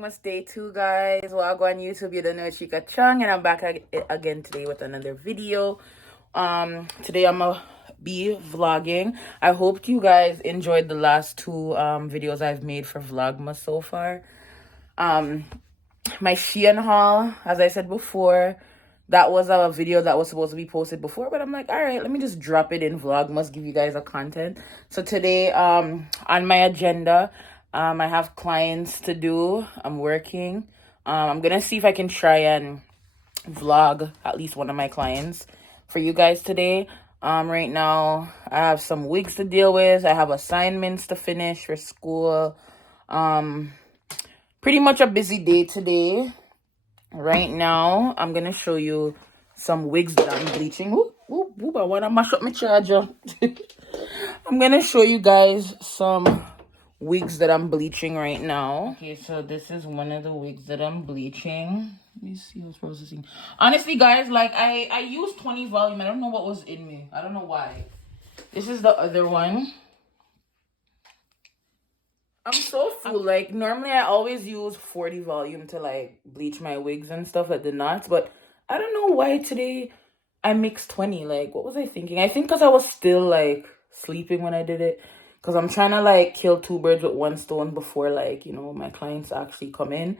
Vlogmas day 2, guys. Well, I'll go on YouTube. You don't know, it's Shickaa Chung, and I'm back again today with another video. Today I'm gonna be vlogging. I hope you guys enjoyed the last two videos I've made for Vlogmas so far. My Shein haul, as I said before, that was a video that was supposed to be posted before, but I'm like, all right, let me just drop it in Vlogmas, give you guys a content. So today, on my agenda, I have clients to do. I'm working. I'm gonna see if I can try and vlog at least one of my clients for you guys today. Right now, I have some wigs to deal with. I have assignments to finish for school. Pretty much a busy day today. Right now, I'm gonna show you some wigs that I'm bleaching. I wanna mash up my charger. I'm gonna show you guys some wigs that I'm bleaching right now. Okay, so this is one of the wigs that I'm bleaching. Let me see what's processing. Honestly, guys, like I used 20 volume. I don't know what was in me. I don't know why. This is the other one. I'm so full. Like, normally I always use 40 volume to like bleach my wigs and stuff at the knots, but I don't know why today I mixed 20. Like, what was I thinking? I think because I was still like sleeping when I did it, because I'm trying to like kill two birds with one stone before, like, you know, my clients actually come in.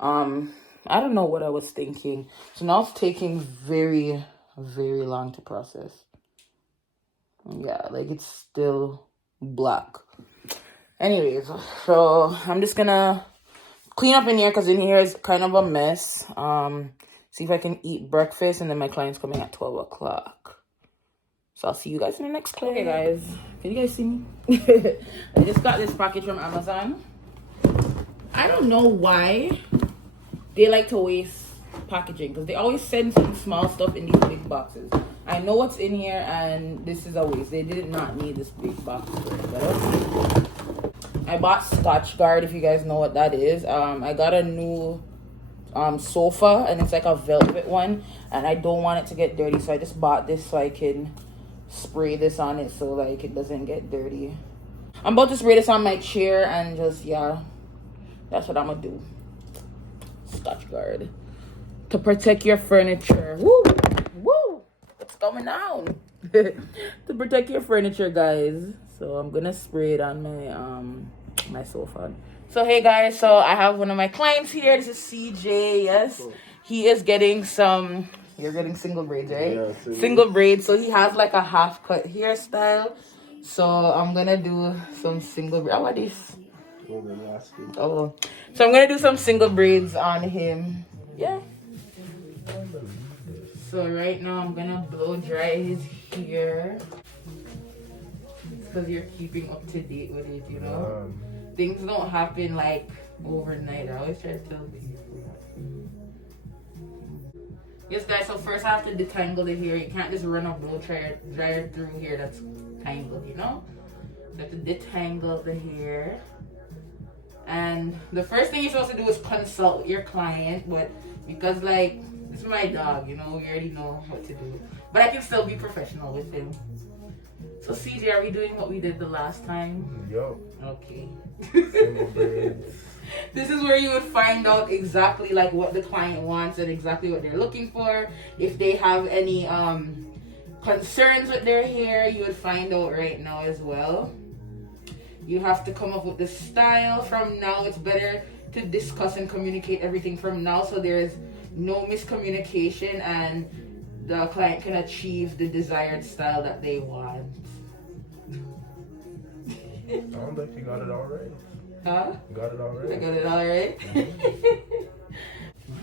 I don't know what I was thinking. So now it's taking very, very long to process. Yeah, like it's still black. Anyways, so I'm just gonna clean up in here because in here is kind of a mess. See if I can eat breakfast, and then my client's coming at 12 o'clock. So I'll see you guys in the next clip. Okay, guys, can you guys see me? I just got this package from Amazon. I don't know why they like to waste packaging, because they always send some small stuff in these big boxes. I know what's in here, and this is a waste. They did not need this big box for it, but I bought Scotch Guard, if you guys know what that is. I got a new sofa, and it's like a velvet one, and I don't want it to get dirty, so I just bought this so I can spray this on it so like it doesn't get dirty. I'm about to spray this on my chair, and just, yeah, that's what I'm gonna do. Scotch Guard to protect your furniture. Woo! Woo! What's going on? To protect your furniture, guys. So I'm gonna spray it on my my sofa. So hey guys, so I have one of my clients here. This is CJ. Yes, he is getting some. You're getting single braids, right? Yeah, single braids. So he has like a half cut hairstyle. So I'm gonna do some single braids. Oh, what is this? Oh, so I'm gonna do some single braids on him. Yeah. So right now I'm gonna blow dry his hair, because you're keeping up to date with it, you know. Things don't happen like overnight. I always try to tell people. Yes, guys, so first I have to detangle the hair. You can't just run a blow dryer through hair that's tangled, you know. You have to detangle the hair. And the first thing you're supposed to do is consult with your client, but because like this is my dog, you know, we already know what to do. But I can still be professional with him. So CJ, are we doing what we did the last time? Yo. Okay. This is where you would find out exactly like what the client wants and exactly what they're looking for. If they have any concerns with their hair, you would find out right now as well. You have to come up with the style from now. It's better to discuss and communicate everything from now, so there's no miscommunication and the client can achieve the desired style that they want. I don't think you got it all right. Huh? You got it all right. I got it all right.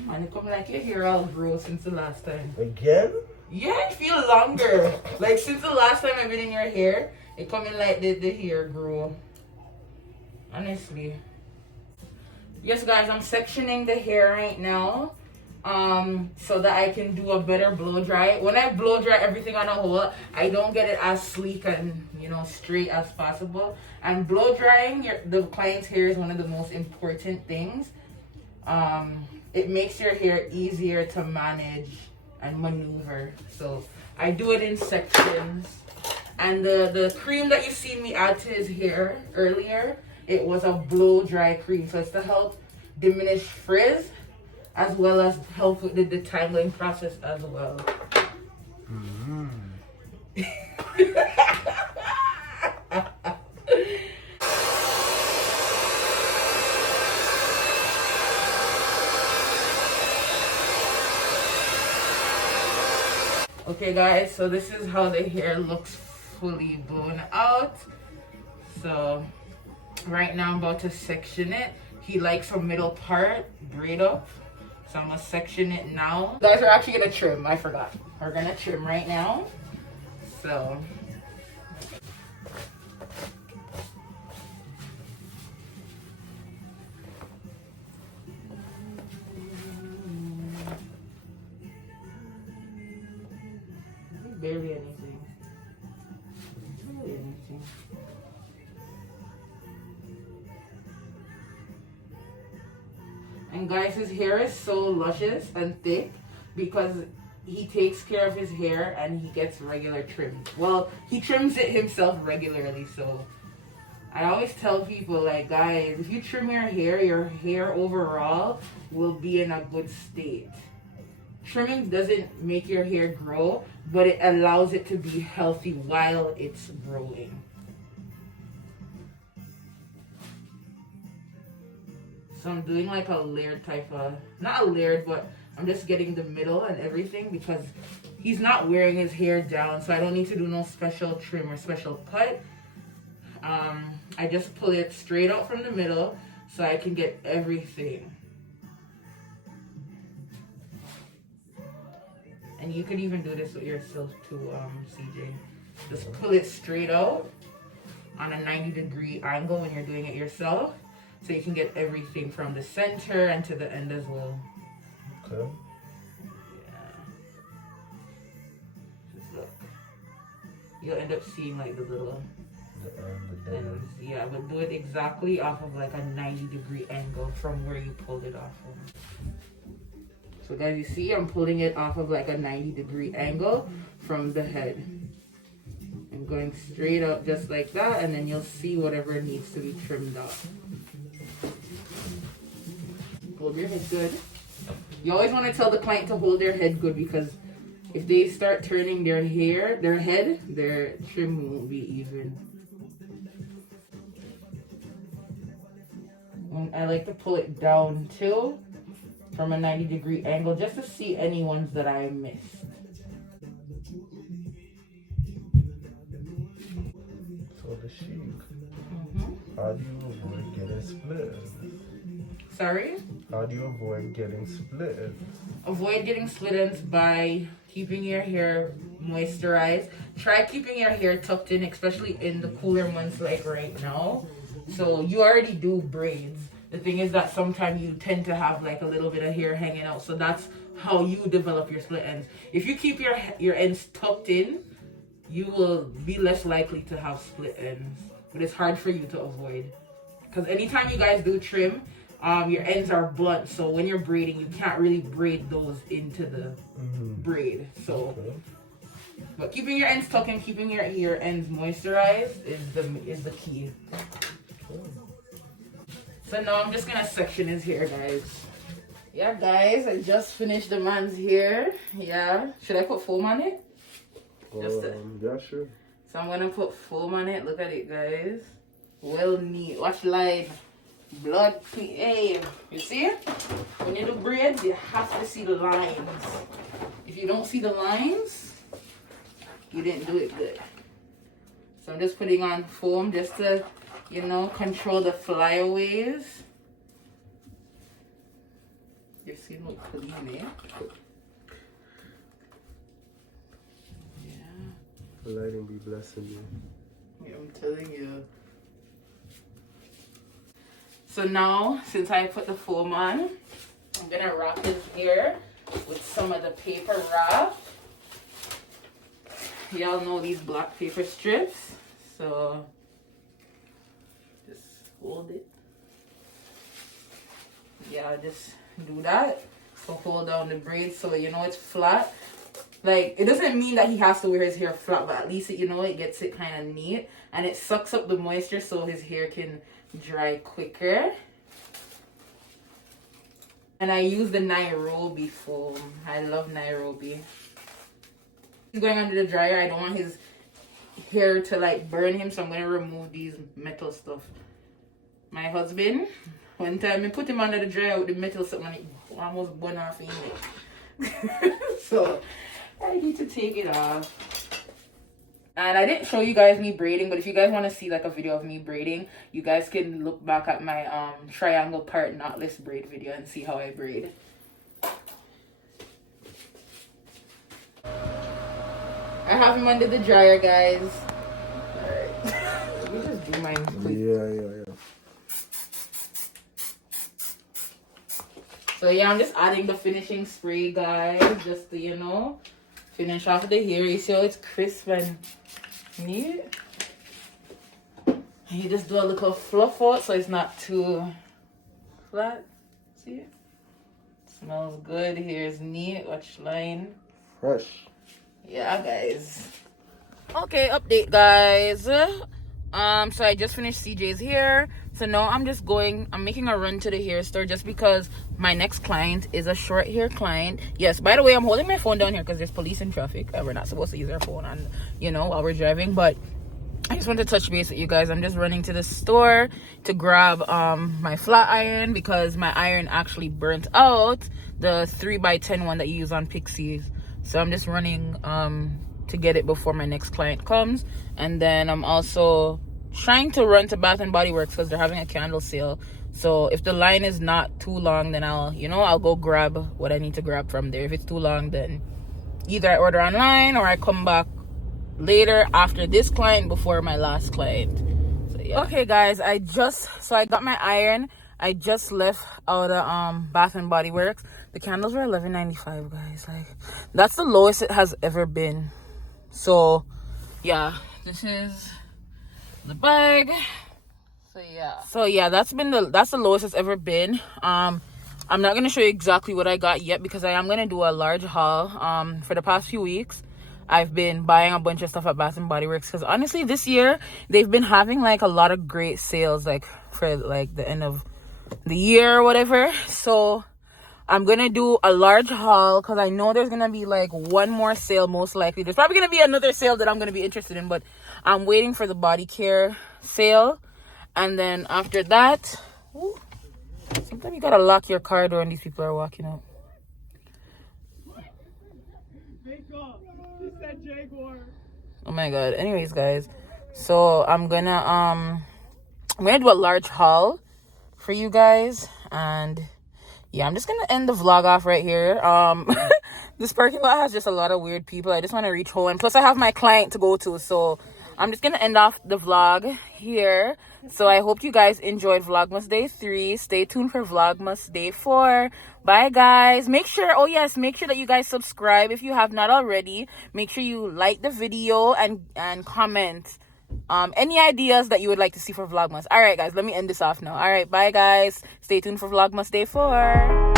Man, it come like your hair all grew since the last time. Again? Yeah, I feel longer. Like since the last time I've been in your hair, it coming like the hair grew. Honestly. Yes, guys, I'm sectioning the hair right now. So that I can do a better blow dry. When I blow dry everything on a whole, I don't get it as sleek and, you know, straight as possible. And blow drying the client's hair is one of the most important things. It makes your hair easier to manage and maneuver. So I do it in sections. And the cream that you seen me add to his hair earlier, it was a blow dry cream. So it's to help diminish frizz, as well as help with the detangling process as well. Okay guys, so this is how the hair looks fully blown out. So right now I'm about to section it. He likes a middle part braid up, so I'm gonna section it now. Guys, we're actually gonna trim. I forgot. We're gonna trim right now. So barely anything. Barely anything. And guys, his hair is so luscious and thick because he takes care of his hair and he gets regular trim. Well, he trims it himself regularly, so I always tell people, like, guys, if you trim your hair overall will be in a good state. Trimming doesn't make your hair grow, but it allows it to be healthy while it's growing. So I'm doing like a layered type of, not a layered, but I'm just getting the middle and everything because he's not wearing his hair down, so I don't need to do no special trim or special cut. I just pull it straight out from the middle so I can get everything. And you can even do this with yourself too, CJ. Just pull it straight out on a 90-degree angle when you're doing it yourself, so you can get everything from the center and to the end as well. Okay. Yeah. Just look. You'll end up seeing like the little ends. Yeah, but do it exactly off of like a 90-degree angle from where you pulled it off from. So guys, you see I'm pulling it off of like a 90-degree angle from the head. I'm going straight up just like that, and then you'll see whatever needs to be trimmed off. Hold your head good. You always want to tell the client to hold their head good because if they start turning their head, their trim won't be even. And I like to pull it down too from a 90-degree angle just to see any ones that I missed. So the chic, how do you avoid getting split? Sorry? How do you avoid getting split? Avoid getting split ends by keeping your hair moisturized. Try keeping your hair tucked in, especially in the cooler months like right now. So you already do braids. The thing is that sometimes you tend to have like a little bit of hair hanging out. So that's how you develop your split ends. If you keep your ends tucked in, you will be less likely to have split ends. But it's hard for you to avoid. Because anytime you guys do trim, your ends are blunt. So when you're braiding, you can't really braid those into the braid. So, but keeping your ends tucked in, keeping your ends moisturized is the key. So now I'm just gonna section his hair, guys. Yeah, guys, I just finished the man's hair. Yeah, should I put foam on it? Yeah, sure. So I'm gonna put foam on it. Look at it, guys. Well neat. Watch line. Blood. Hey, you see? When you do braids, you have to see the lines. If you don't see the lines, you didn't do it good. So I'm just putting on foam just to, you know, control the flyaways. You see, look clean, eh? Yeah. The lighting be blessing you. Yeah, I'm telling you. So now, since I put the foam on, I'm gonna wrap his hair with some of the paper wrap. Y'all know these black paper strips, so just hold it. Yeah, just do that. So hold down the braid so you know it's flat. Like, it doesn't mean that he has to wear his hair flat, but at least it, you know, it gets it kind of neat and it sucks up the moisture so his hair can dry quicker. And I use the Nairobi foam. I love Nairobi. He's going under the dryer. I don't want his hair to like burn him, so I'm gonna remove these metal stuff. My husband, one time I put him under the dryer with the metal stuff and it almost burned off in it. So I need to take it off. And I didn't show you guys me braiding, but if you guys want to see like a video of me braiding, you guys can look back at my triangle part knotless braid video and see how I braid. I have him under the dryer, guys. Alright. Let me just do mine quick. Yeah. So yeah, I'm just adding the finishing spray, guys, just to, you know, finish off the hair. You see how it's crisp and neat? And you just do a little fluff out so it's not too flat. See? Smells good. Hair is neat. Watch line. Fresh. Yeah, guys. Okay, update, guys. So I just finished CJ's hair. So now I'm making a run to the hair store just because my next client is a short hair client. Yes, by the way, I'm holding my phone down here because there's police in traffic. We're not supposed to use our phone on, you know, while we're driving. But I just want to touch base with you guys. I'm just running to the store to grab my flat iron because my iron actually burnt out, the 3x10 one that you use on Pixies. So I'm just running to get it before my next client comes. And then I'm also trying to run to Bath and Body Works because they're having a candle sale. So if the line is not too long, then I'll go grab what I need to grab from there. If it's too long, then either I order online or I come back later after this client before my last client. So yeah. Okay, guys, I got my iron. I just left out of Bath and Body Works. The candles were $11.95, guys. Like, that's the lowest it has ever been. So yeah, this is the bag. So yeah, that's the lowest it's ever been. I'm not gonna show you exactly what I got yet because I am gonna do a large haul. For the past few weeks I've been buying a bunch of stuff at Bath and Body Works because honestly this year they've been having like a lot of great sales, like for like the end of the year or whatever. So I'm gonna do a large haul because I know there's gonna be like one more sale most likely. There's probably gonna be another sale that I'm gonna be interested in, but I'm waiting for the body care sale. And then after that, sometimes you gotta lock your car door when these people are walking out. Oh my god. Anyways, guys, so I'm gonna do a large haul for you guys, and yeah, I'm just gonna end the vlog off right here. This parking lot has just a lot of weird people. I just want to reach home, and plus I have my client to go to, so I'm just gonna end off the vlog here. So I hope you guys enjoyed Vlogmas Day 3. Stay tuned for Vlogmas Day 4. Bye, guys. Make sure that you guys subscribe if you have not already. Make sure you like the video and comment any ideas that you would like to see for Vlogmas. All right, guys, let me end this off now. All right, bye, guys. Stay tuned for Vlogmas Day 4.